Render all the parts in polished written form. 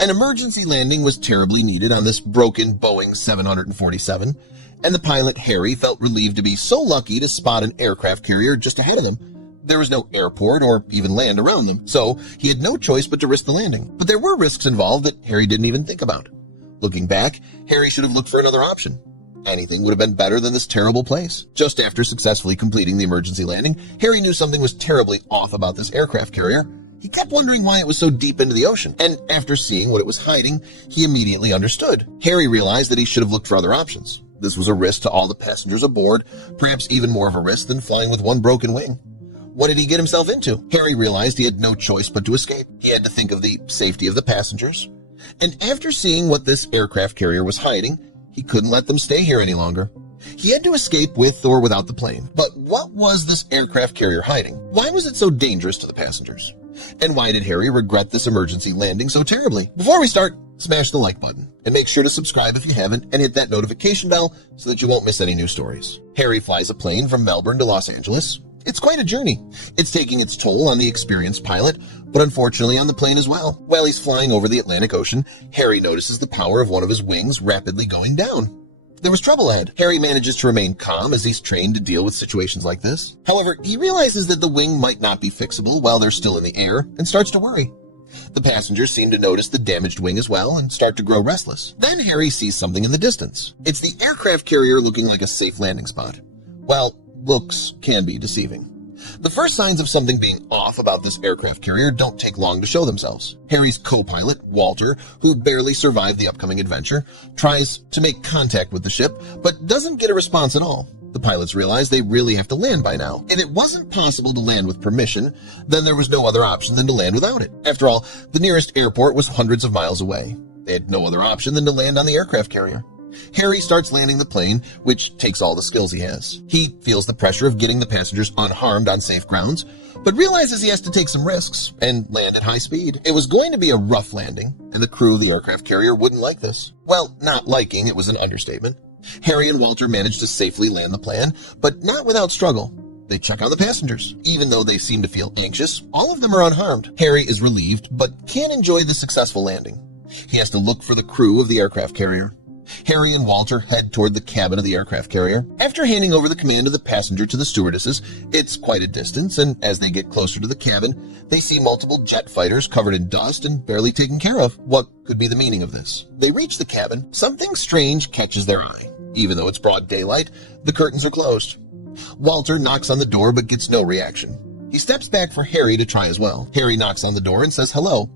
An emergency landing was terribly needed on this broken Boeing 747, and the pilot, Harry, felt relieved to be so lucky to spot an aircraft carrier just ahead of them. There was no airport or even land around them, so he had no choice but to risk the landing. But there were risks involved that Harry didn't even think about. Looking back, Harry should have looked for another option. Anything would have been better than this terrible place. Just after successfully completing the emergency landing, Harry knew something was terribly off about this aircraft carrier. He kept wondering why it was so deep into the ocean, and after seeing what it was hiding, he immediately understood. Harry realized that he should have looked for other options. This was a risk to all the passengers aboard, perhaps even more of a risk than flying with one broken wing. What did he get himself into? Harry realized he had no choice but to escape. He had to think of the safety of the passengers. And after seeing what this aircraft carrier was hiding, he couldn't let them stay here any longer. He had to escape with or without the plane. But what was this aircraft carrier hiding? Why was it so dangerous to the passengers? And why did Harry regret this emergency landing so terribly? Before we start, smash the like button and make sure to subscribe if you haven't and hit that notification bell so that you won't miss any new stories. Harry flies a plane from Melbourne to Los Angeles. It's quite a journey. It's taking its toll on the experienced pilot, but unfortunately on the plane as well. While he's flying over the Atlantic Ocean, Harry notices the power of one of his wings rapidly going down. There was trouble ahead. Harry manages to remain calm as he's trained to deal with situations like this. However, he realizes that the wing might not be fixable while they're still in the air and starts to worry. The passengers seem to notice the damaged wing as well and start to grow restless. Then Harry sees something in the distance. It's the aircraft carrier looking like a safe landing spot. Well, looks can be deceiving. The first signs of something being off about this aircraft carrier don't take long to show themselves. Harry's co-pilot, Walter, who barely survived the upcoming adventure, tries to make contact with the ship, but doesn't get a response at all. The pilots realize they really have to land by now. If it wasn't possible to land with permission, then there was no other option than to land without it. After all, the nearest airport was hundreds of miles away. They had no other option than to land on the aircraft carrier. Harry starts landing the plane, which takes all the skills he has. He feels the pressure of getting the passengers unharmed on safe grounds, but realizes he has to take some risks and land at high speed. It was going to be a rough landing, and the crew of the aircraft carrier wouldn't like this. Well, not liking it was an understatement. Harry and Walter manage to safely land the plane, but not without struggle. They check on the passengers. Even though they seem to feel anxious, all of them are unharmed. Harry is relieved, but can't enjoy the successful landing. He has to look for the crew of the aircraft carrier. Harry and Walter head toward the cabin of the aircraft carrier. After handing over the command of the passenger to the stewardesses, it's quite a distance, and as they get closer to the cabin, they see multiple jet fighters covered in dust and barely taken care of. What could be the meaning of this? They reach the cabin. Something strange catches their eye. Even though it's broad daylight, the curtains are closed. Walter knocks on the door but gets no reaction. He steps back for Harry to try as well. Harry knocks on the door and says hello,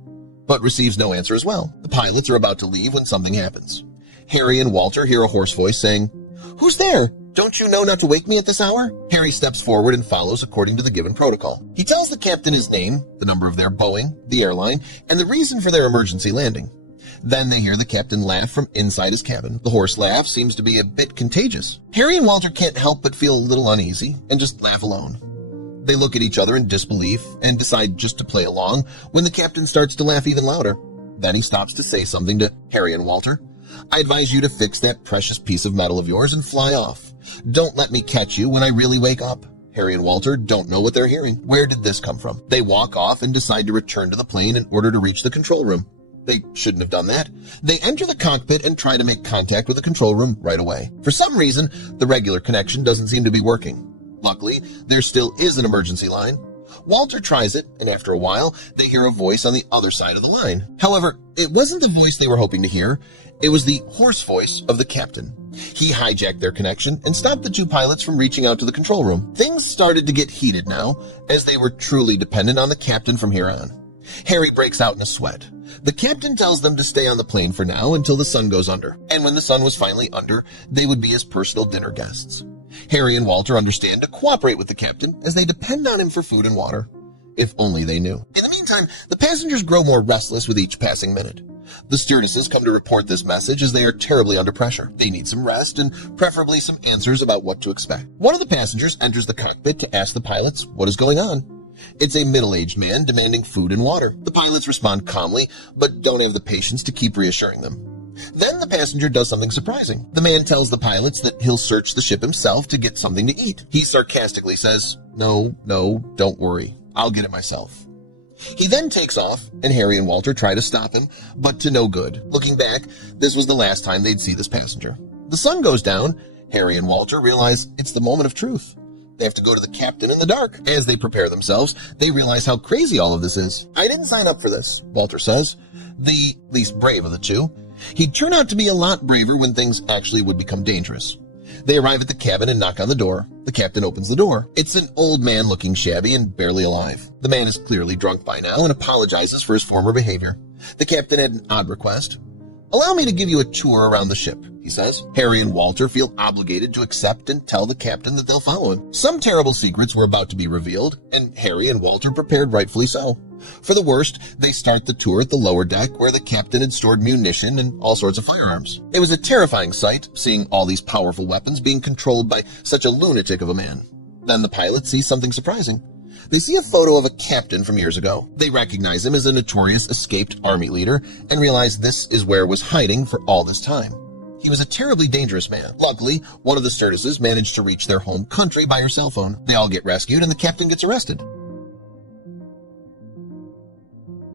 but receives no answer as well. The pilots are about to leave when something happens. Harry and Walter hear a hoarse voice saying, "Who's there? Don't you know not to wake me at this hour?" Harry steps forward and follows according to the given protocol. He tells the captain his name, the number of their Boeing, the airline, and the reason for their emergency landing. Then they hear the captain laugh from inside his cabin. The hoarse laugh seems to be a bit contagious. Harry and Walter can't help but feel a little uneasy and just laugh alone. They look at each other in disbelief and decide just to play along when the captain starts to laugh even louder. Then he stops to say something to Harry and Walter. "I advise you to fix that precious piece of metal of yours and fly off. Don't let me catch you when I really wake up." Harry and Walter don't know what they're hearing. Where did this come from? They walk off and decide to return to the plane in order to reach the control room. They shouldn't have done that. They enter the cockpit and try to make contact with the control room right away. For some reason, the regular connection doesn't seem to be working. Luckily, there still is an emergency line. Walter tries it, and after a while, they hear a voice on the other side of the line. However, it wasn't the voice they were hoping to hear. It was the hoarse voice of the captain. He hijacked their connection and stopped the two pilots from reaching out to the control room. Things started to get heated now, as they were truly dependent on the captain from here on. Harry breaks out in a sweat. The captain tells them to stay on the plane for now until the sun goes under, and when the sun was finally under, they would be his personal dinner guests. Harry and Walter understand to cooperate with the captain as they depend on him for food and water. If only they knew. In the meantime, the passengers grow more restless with each passing minute. The stewardesses come to report this message as they are terribly under pressure. They need some rest and preferably some answers about what to expect. One of the passengers enters the cockpit to ask the pilots what is going on. It's a middle-aged man demanding food and water. The pilots respond calmly, but don't have the patience to keep reassuring them. Then the passenger does something surprising. The man tells the pilots that he'll search the ship himself to get something to eat. He sarcastically says, No, don't worry. I'll get it myself." He then takes off, and Harry and Walter try to stop him, but to no good. Looking back, this was the last time they'd see this passenger. The sun goes down. Harry and Walter realize it's the moment of truth. They have to go to the captain in the dark. As they prepare themselves, they realize how crazy all of this is. "I didn't sign up for this," Walter says, the least brave of the two. He'd turn out to be a lot braver when things actually would become dangerous. They arrive at the cabin and knock on the door. The captain opens the door. It's an old man looking shabby and barely alive. The man is clearly drunk by now and apologizes for his former behavior. The captain had an odd request. "Allow me to give you a tour around the ship," he says. Harry and Walter feel obligated to accept and tell the captain that they'll follow him. Some terrible secrets were about to be revealed, and Harry and Walter prepared rightfully so. For the worst, they start the tour at the lower deck where the captain had stored munition and all sorts of firearms. It was a terrifying sight, seeing all these powerful weapons being controlled by such a lunatic of a man. Then the pilots see something surprising. They see a photo of a captain from years ago. They recognize him as a notorious escaped army leader and realize this is where was hiding for all this time. He was a terribly dangerous man. Luckily, one of the stewardesses managed to reach their home country by her cell phone. They all get rescued and the captain gets arrested.